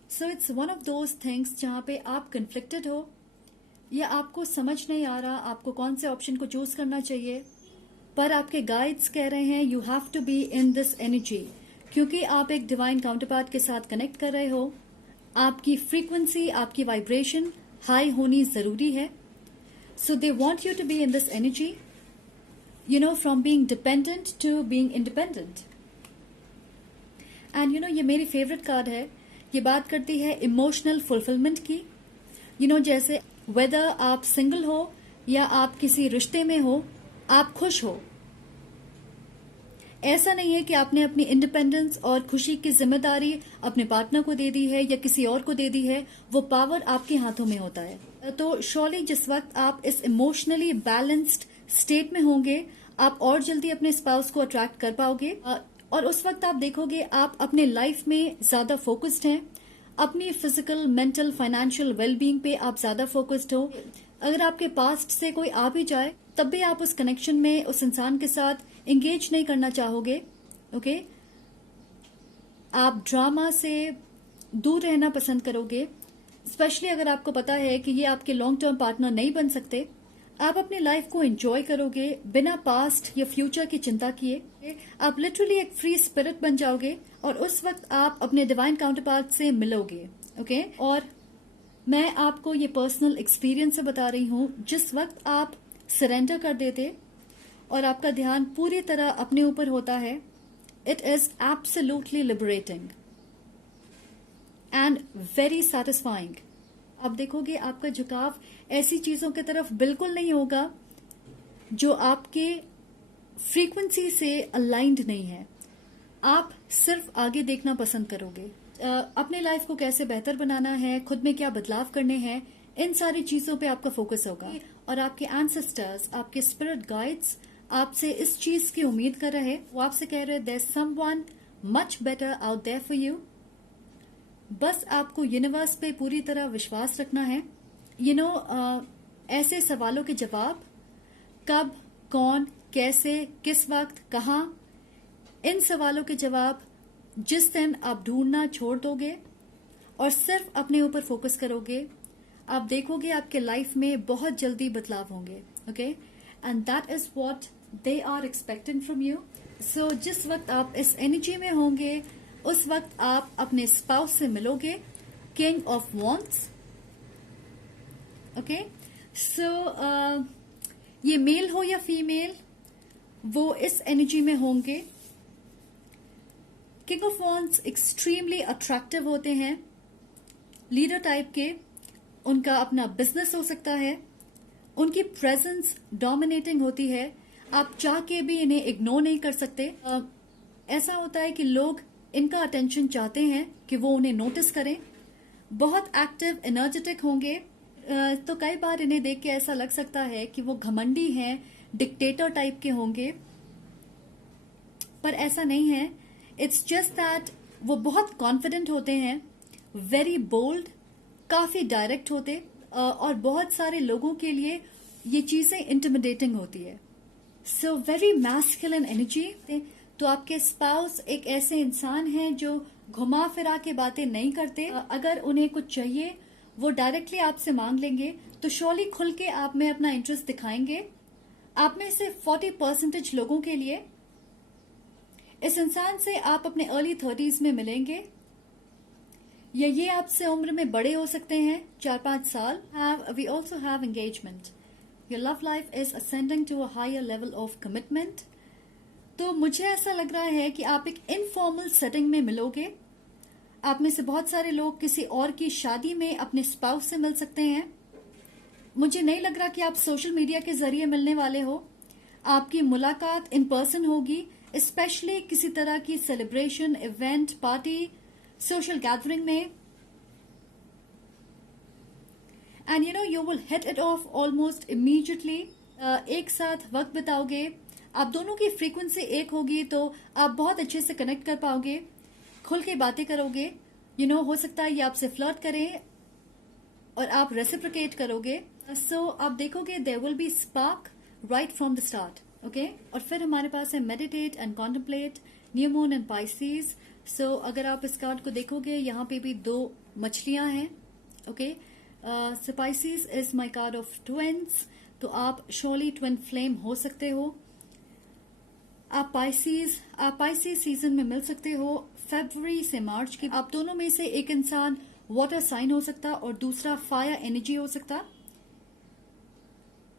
So it's one of those things जहां पे आप कन्फ्लिक्टेड हो, या आपको समझ नहीं आ रहा आपको कौन से ऑप्शन को चूज करना चाहिए, पर आपके गाइड्स कह रहे हैं you have to be in this energy, क्योंकि आप एक डिवाइन काउंटरपार्ट के साथ कनेक्ट कर रहे हो. आपकी फ्रीक्वेंसी, आपकी वाइब्रेशन हाई होनी जरूरी है. So they want you to be in this energy, you know, from being dependent to being independent. And you know, ये मेरी फेवरेट कार्ड है. ये बात करती है इमोशनल फुलफिलमेंट की. यू नो, जैसे वेदर आप सिंगल हो या आप किसी रिश्ते में हो, आप खुश हो। ऐसा नहीं है कि आपने अपनी इंडिपेंडेंस और खुशी की जिम्मेदारी अपने पार्टनर को दे दी है या किसी और को दे दी है, वो पावर आपके हाथों में होता है। तो श्योरली जिस वक्त आप इस इमोशनली बैलेंस्ड स्टेट में होंगे, आप और जल्दी अपने स्पाउस को अट्रैक्ट कर पाओगे और उस वक्त आप देखोगे आप अपने लाइफ में ज्यादा फोकस्ड हैं, अपनी फिजिकल, मेंटल, फाइनेंशियल वेलबींग पे आप ज्यादा फोकस्ड हो। अगर आपके पास्ट से कोई आ भी जाए तब भी आप उस कनेक्शन में उस इंसान के साथ एंगेज नहीं करना चाहोगे। ओके, आप ड्रामा से दूर रहना पसंद करोगे, स्पेशली अगर आपको पता है कि ये आपके लॉन्ग टर्म पार्टनर नहीं बन सकते। आप अपनी लाइफ को एंजॉय करोगे बिना पास्ट या फ्यूचर की चिंता किए। आप लिटरली एक फ्री स्पिरिट बन जाओगे और उस वक्त आप अपने डिवाइन काउंटरपार्ट से मिलोगे। ओके, और मैं आपको ये पर्सनल एक्सपीरियंस से बता रही हूं, जिस वक्त आप सरेंडर कर देते और आपका ध्यान पूरी तरह अपने ऊपर होता है, it is absolutely liberating and very satisfying. आप देखोगे आपका झुकाव ऐसी चीजों की तरफ बिल्कुल नहीं होगा जो आपके फ्रीक्वेंसी से अलाइंड नहीं है। आप सिर्फ आगे देखना पसंद करोगे। अपने लाइफ को कैसे बेहतर बनाना है, खुद में क्या बदलाव करने हैं, इन सारी चीजों पे आपका फोकस होगा। और आपके एंसेस्टर्स, आपके स्पिरिट गाइड्स आपसे इस चीज की उम्मीद कर रहे हैं। वो आपसे कह रहे हैं there is someone much better out there for you. बस आपको यूनिवर्स पे पूरी तरह विश्वास रखना है। ऐसे सवालों के जवाब कब, कौन, कैसे, किस वक्त, कहाँ, इन सवालों के जवाब जिस दिन आप ढूंढना छोड़ दोगे और सिर्फ अपने ऊपर फोकस करोगे, आप देखोगे आपके लाइफ में बहुत जल्दी बदलाव होंगे। Okay, and that is what they are expecting from you. So जिस वक्त आप इस एनर्जी में होंगे, उस वक्त आप अपने स्पाउस से मिलोगे, king of wands. Okay, so ये मेल हो या फीमेल, वो इस एनर्जी में होंगे। King of wands extremely attractive होते हैं, लीडर टाइप के। उनका अपना बिजनेस हो सकता है, उनकी प्रेजेंस डोमिनेटिंग होती है, आप चाह के भी इन्हें इग्नोर नहीं कर सकते। ऐसा होता है कि लोग इनका अटेंशन चाहते हैं कि वो उन्हें नोटिस करें। बहुत एक्टिव, एनर्जेटिक होंगे। तो कई बार इन्हें देख के ऐसा लग सकता है कि वो घमंडी हैं, डिक्टेटर टाइप के होंगे, पर ऐसा नहीं है। इट्स जस्ट दैट वो बहुत कॉन्फिडेंट होते हैं, वेरी बोल्ड, काफी डायरेक्ट होते, और बहुत सारे लोगों के लिए ये चीजें इंटिमिडेटिंग होती है। So very masculine energy. तो आपके स्पाउस एक ऐसे इंसान हैं जो घुमा फिरा के बातें नहीं करते। अगर उन्हें कुछ चाहिए वो डायरेक्टली आपसे मांग लेंगे, तो श्योरली खुल के आप में अपना इंटरेस्ट दिखाएंगे। आप में से 40% लोगों के लिए इस इंसान से आप अपने अर्ली 30s में मिलेंगे, या ये आपसे उम्र में बड़े हो सकते हैं 4-5 साल। We also have engagement. Your love life is ascending to a higher level of commitment. तो मुझे ऐसा लग रहा है कि आप एक इनफॉर्मल सेटिंग में मिलोगे। आप में से बहुत सारे लोग किसी और की शादी में अपने स्पाउस से मिल सकते हैं। मुझे नहीं लग रहा कि आप सोशल मीडिया के जरिए मिलने वाले हो। आपकी मुलाकात इन पर्सन होगी, स्पेशली किसी तरह की celebration, event, party, social gathering में। And you will hit it off almost immediately. एक साथ वक्त बिताओगे, आप दोनों की फ्रीक्वेंसी एक होगी, तो आप बहुत अच्छे से कनेक्ट कर पाओगे, खुल के बातें करोगे। हो सकता है ये आपसे फ्लर्ट करें और आप रेसिप्रोकेट करोगे। सो आप देखोगे there will be spark right from the start. Okay, और फिर हमारे पास है meditate and contemplate, new moon and Pisces. So अगर आप इस कार्ड को देखोगे, यहाँ पे भी 2 मछलियां हैं। Okay, so Pisces is my card of twins. तो आप श्योरली ट्विन फ्लेम हो सकते हो। आप पाइसेस सीजन में मिल सकते हो, फरवरी से मार्च की। आप दोनों में से एक इंसान वाटर साइन हो सकता और दूसरा फायर एनर्जी हो सकता।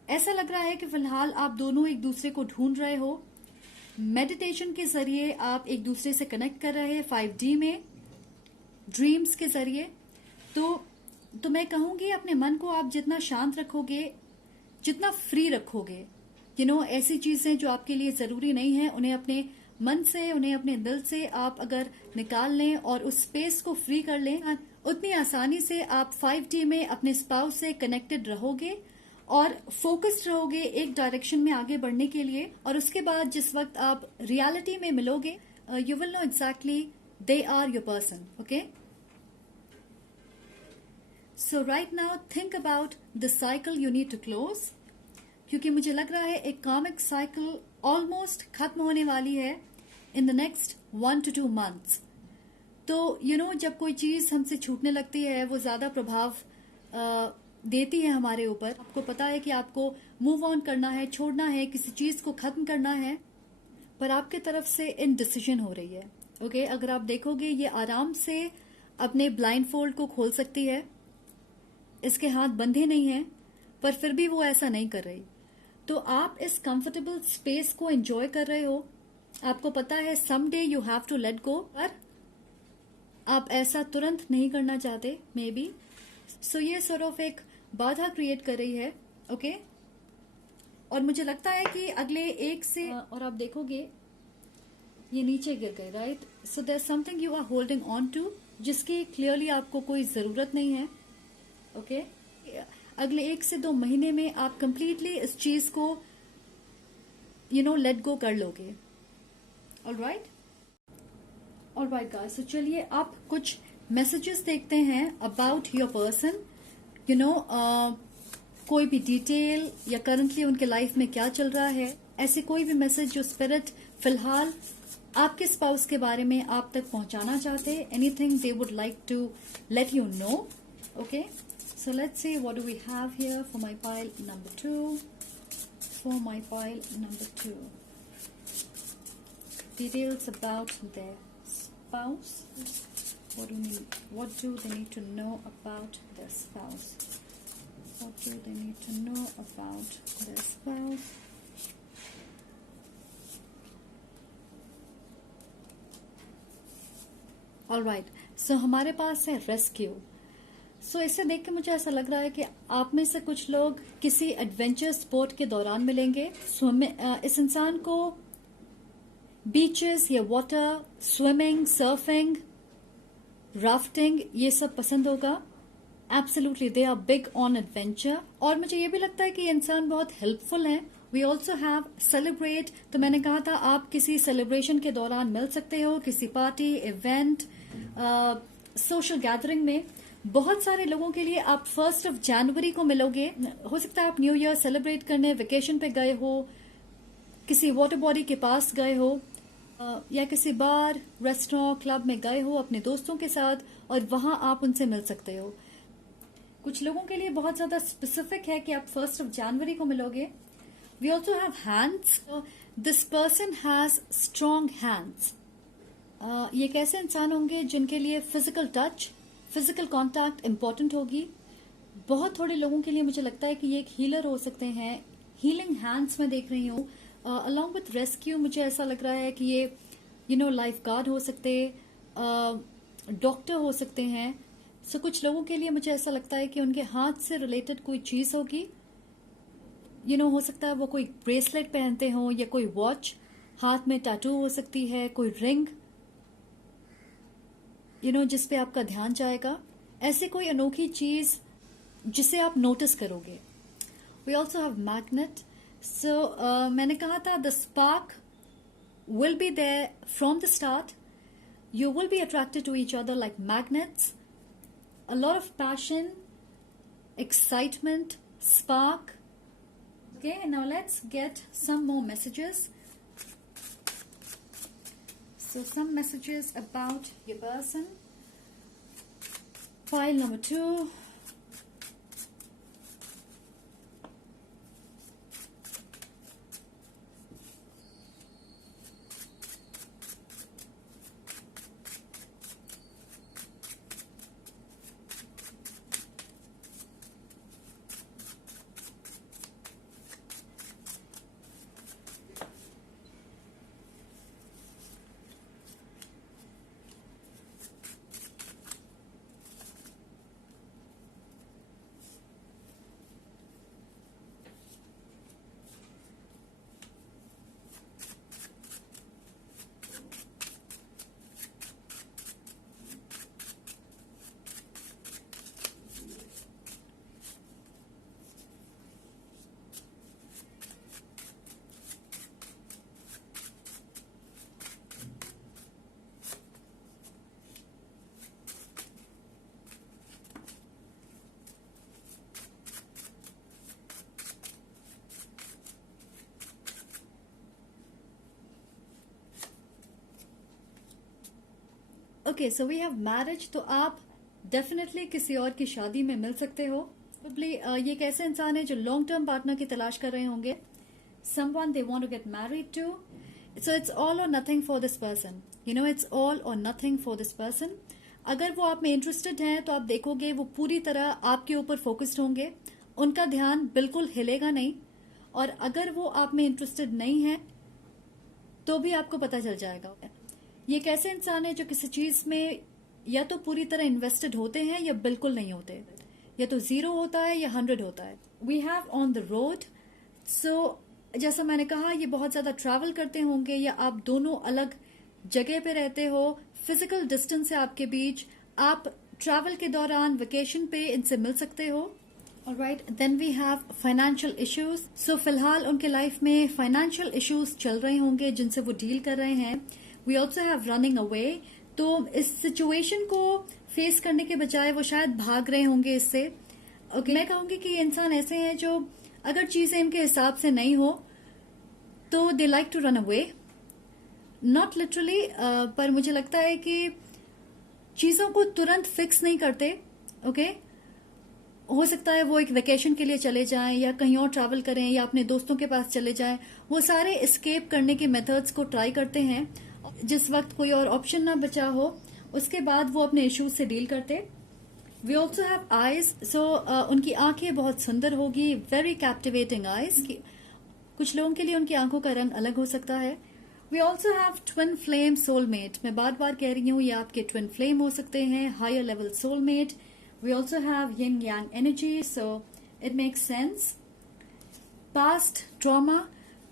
ऐसा लग रहा है कि फिलहाल आप दोनों एक दूसरे को ढूंढ रहे हो। मेडिटेशन के जरिए आप एक दूसरे से कनेक्ट कर रहे हैं 5D में, ड्रीम्स के जरिए। तो मैं कहूंगी अपने मन को आप जितना शांत रखोगे, जितना फ्री रखोगे, ऐसी चीजें जो आपके लिए जरूरी नहीं है उन्हें अपने मन से, उन्हें अपने दिल से आप अगर निकाल लें और उस स्पेस को फ्री कर लें, उतनी आसानी से आप 5D में अपने स्पाउस से कनेक्टेड रहोगे और फोकस्ड रहोगे एक डायरेक्शन में आगे बढ़ने के लिए। और उसके बाद जिस वक्त आप रियलिटी में मिलोगे, you will know exactly they are your person. Okay, so right now think about the cycle you need to close, क्योंकि मुझे लग रहा है एक कार्मिक साइकिल ऑलमोस्ट खत्म होने वाली है in the next 1 to 2 months। तो जब कोई चीज हमसे छूटने लगती है वो ज्यादा प्रभाव देती है हमारे ऊपर। आपको पता है कि आपको मूव ऑन करना है, छोड़ना है, किसी चीज को खत्म करना है, पर आपके तरफ से इनडिसीजन हो रही है। ओके, अगर आप देखोगे ये आराम से अपने ब्लाइंड फोल्ड को खोल सकती है, इसके हाथ बंधे नहीं हैं, पर फिर भी वो ऐसा नहीं कर रही। तो आप इस कंफर्टेबल स्पेस को एंजॉय कर रहे हो। आपको पता है some day you have to let go, पर आप ऐसा तुरंत नहीं करना चाहते मे बी। सो ये सॉर्ट ऑफ एक बाधा क्रिएट कर रही है। ओके, और मुझे लगता है कि अगले एक से और आप देखोगे ये नीचे गिर गए, right. So there something you are holding on to जिसकी क्लियरली आपको कोई जरूरत नहीं है। ओके, अगले 1 से 2 महीने में आप कंप्लीटली इस चीज को लेट गो कर लोगे। ऑलराइट गाइस, तो चलिए आप कुछ मैसेजेस देखते हैं अबाउट योर पर्सन। कोई भी डिटेल या करंटली उनके लाइफ में क्या चल रहा है, ऐसे कोई भी मैसेज जो स्पिरिट फिलहाल आपके स्पाउस के बारे में आप तक पहुंचाना चाहते, anything they would like to let you know. Okay, so let's see what do we have here for my pile number 2. For my pile number 2, details about their spouse. What do they need to know about their spouse? What do they need to know about their spouse? All right, so हमारे पास है rescue. सो इसे देख के मुझे ऐसा लग रहा है कि आप में से कुछ लोग किसी एडवेंचर स्पोर्ट के दौरान मिलेंगे। इस इंसान को बीचेस या वाटर, स्विमिंग, सर्फिंग, राफ्टिंग ये सब पसंद होगा। Absolutely they are big on adventure. और मुझे ये भी लगता है कि ये इंसान बहुत हेल्पफुल है। वी ऑल्सो हैव सेलिब्रेट, तो मैंने कहा था आप किसी सेलिब्रेशन के दौरान मिल सकते हो, किसी पार्टी, इवेंट, सोशल गैदरिंग में। बहुत सारे लोगों के लिए आप 1 जनवरी को मिलोगे। हो सकता है आप न्यू ईयर सेलिब्रेट करने वेकेशन पे गए हो, किसी वाटर बॉडी के पास गए हो, या किसी बार, रेस्टोरेंट, क्लब में गए हो अपने दोस्तों के साथ और वहां आप उनसे मिल सकते हो। कुछ लोगों के लिए बहुत ज्यादा स्पेसिफिक है कि आप 1 जनवरी को मिलोगे। We also have hands. This person has strong hands. ये एक ऐसे इंसान होंगे जिनके लिए physical touch, physical contact important होगी। बहुत थोड़े लोगों के लिए मुझे लगता है कि ये एक हीलर हो सकते हैं। हीलिंग हैंड्स में देख रही हूँ। अलॉन्ग विथ रेस्क्यू मुझे ऐसा लग रहा है कि ये लाइफ गार्ड हो सकते, डॉक्टर हो सकते हैं। सो कुछ लोगों के लिए मुझे ऐसा लगता है कि उनके हाथ से रिलेटेड कोई चीज होगी। हो सकता है वो कोई ब्रेसलेट पहनते हो या कोई वॉच, हाथ में टैटू हो सकती है, कोई रिंग जिस पे आपका ध्यान जाएगा। ऐसे कोई अनोखी चीज जिसे आप नोटिस करोगे। We also have magnet. So मैंने कहा था the spark will be there from the start. You will be attracted to each other like magnets. A lot of passion, excitement, spark. Okay, now let's get some more messages. So some messages about your person. File number 2. Okay, so we have marriage, तो आप definitely किसी और की शादी में मिल सकते हो। Probably ये एक ऐसे इंसान है जो लॉन्ग टर्म पार्टनर की तलाश कर रहे होंगे, someone they want to get married to. So it's all or nothing for this person. You know, it's all or nothing for this person. अगर वो आप में इंटरेस्टेड हैं तो आप देखोगे वो पूरी तरह आपके ऊपर फोकस्ड होंगे, उनका ध्यान बिल्कुल हिलेगा नहीं। और अगर वो आप में इंटरेस्टेड नहीं है तो भी आपको पता चल जाएगा। ये एक ऐसे इंसान है जो किसी चीज में या तो पूरी तरह इन्वेस्टेड होते हैं या बिल्कुल नहीं होते, या तो 0 होता है या 100 होता है। We have on the road, so जैसा मैंने कहा ये बहुत ज्यादा ट्रैवल करते होंगे या आप दोनों अलग जगह पे रहते हो, फिजिकल डिस्टेंस है आपके बीच, आप ट्रैवल के दौरान वेकेशन पे इनसे मिल सकते हो। Alright, then we have financial issues. So फिलहाल उनके लाइफ में फाइनेंशियल इश्यूज चल रहे होंगे जिनसे वो डील कर रहे हैं। We also have running away, तो इस सिचुएशन को फेस करने के बजाय वो शायद भाग रहे होंगे इससे। ओके, मैं कहूंगी कि ये इंसान ऐसे हैं जो अगर चीजें इनके हिसाब से नहीं हो तो they like to run away, not literally, पर मुझे लगता है कि चीजों को तुरंत फिक्स नहीं करते। ओके, हो सकता है वो एक वेकेशन के लिए चले जाएं या कहीं और ट्रैवल करें या अपने दोस्तों के पास चले जाएं, वो सारे एस्केप करने के मेथड्स को ट्राई करते हैं। जिस वक्त कोई और ऑप्शन ना बचा हो उसके बाद वो अपने इश्यूज से डील करते। वी ऑल्सो हैव आईज, सो उनकी आंखें बहुत सुंदर होगी, वेरी कैप्टिवेटिंग आईज। कुछ लोगों के लिए उनकी आंखों का रंग अलग हो सकता है। We also have twin flame soulmate, मैं बार बार कह रही हूँ ये आपके ट्विन फ्लेम हो सकते हैं, higher level soulmate. We also have yin yang energy, so it makes sense. Past trauma,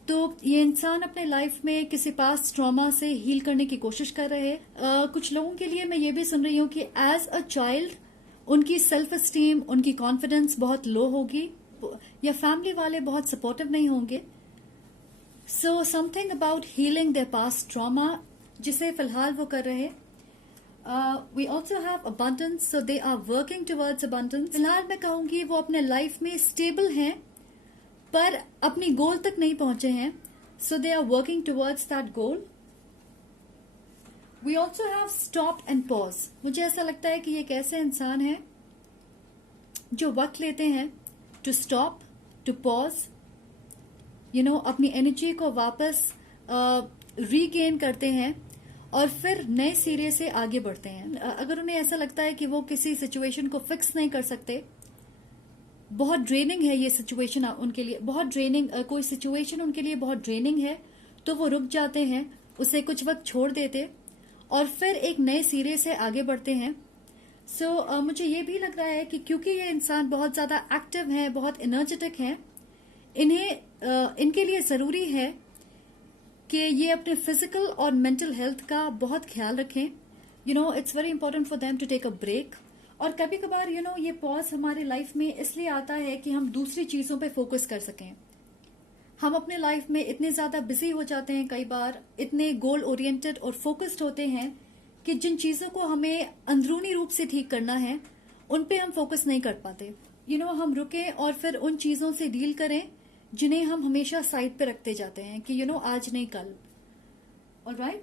तो ये इंसान अपने लाइफ में किसी पास्ट ट्रॉमा से हील करने की कोशिश कर रहे हैं। कुछ लोगों के लिए मैं ये भी सुन रही हूँ कि एज अ चाइल्ड उनकी सेल्फ एस्टीम, उनकी कॉन्फिडेंस बहुत लो होगी या फैमिली वाले बहुत सपोर्टिव नहीं होंगे। So something about healing their past trauma, जिसे फिलहाल वो कर रहे हैं। We also have abundance, so they are working towards abundance. फिलहाल मैं कहूंगी वो अपने लाइफ में स्टेबल हैं पर अपनी गोल तक नहीं पहुंचे हैं, so they are working towards that goal. We also have stop and pause, मुझे ऐसा लगता है कि ये एक ऐसे इंसान है जो वक्त लेते हैं to stop, to pause, you know, अपनी एनर्जी को वापस रीगेन करते हैं और फिर नए सिरे से आगे बढ़ते हैं। अगर उन्हें ऐसा लगता है कि वो किसी सिचुएशन को फिक्स नहीं कर सकते, बहुत ड्रेनिंग है ये सिचुएशन उनके लिए, बहुत ड्रेनिंग, कोई सिचुएशन उनके लिए बहुत ड्रेनिंग है तो वो रुक जाते हैं, उसे कुछ वक्त छोड़ देते और फिर एक नए सिरे से आगे बढ़ते हैं। सो मुझे ये भी लग रहा है कि क्योंकि ये इंसान बहुत ज्यादा एक्टिव हैं, बहुत एनर्जेटिक हैं, इनके लिए जरूरी है कि ये अपने फिजिकल और मेंटल हेल्थ का बहुत ख्याल रखें। You know, it's very important for them to take a break. और कभी कभार यू नो ये पॉज हमारी लाइफ में इसलिए आता है कि हम दूसरी चीजों पे फोकस कर सकें। हम अपने लाइफ में इतने ज्यादा बिजी हो जाते हैं, कई बार इतने गोल ओरिएंटेड और फोकस्ड होते हैं कि जिन चीजों को हमें अंदरूनी रूप से ठीक करना है उन पे हम फोकस नहीं कर पाते। यू नो, हम रुकें और फिर उन चीजों से डील करें जिन्हें हम हमेशा साइड पे रखते जाते हैं कि यू नो आज नहीं कल। Alright,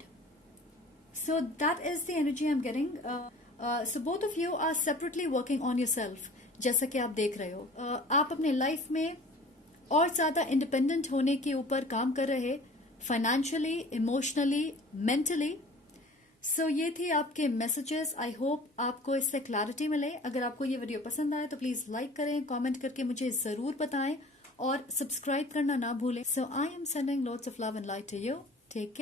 so that is the energy I am getting. So both of you are separately working on yourself, जैसा कि आप देख रहे हो। आप अपने लाइफ में और ज्यादा इंडिपेंडेंट होने के ऊपर काम कर रहे, फाइनेंशियली, इमोशनली, मेंटली। सो ये थी आपके मैसेजेस। आई होप आपको इससे क्लैरिटी मिले। अगर आपको ये वीडियो पसंद आए तो प्लीज लाइक करें, कमेंट करके मुझे जरूर बताएं और सब्सक्राइब करना ना भूलें। So I am sending lots of love and light to you. Take care.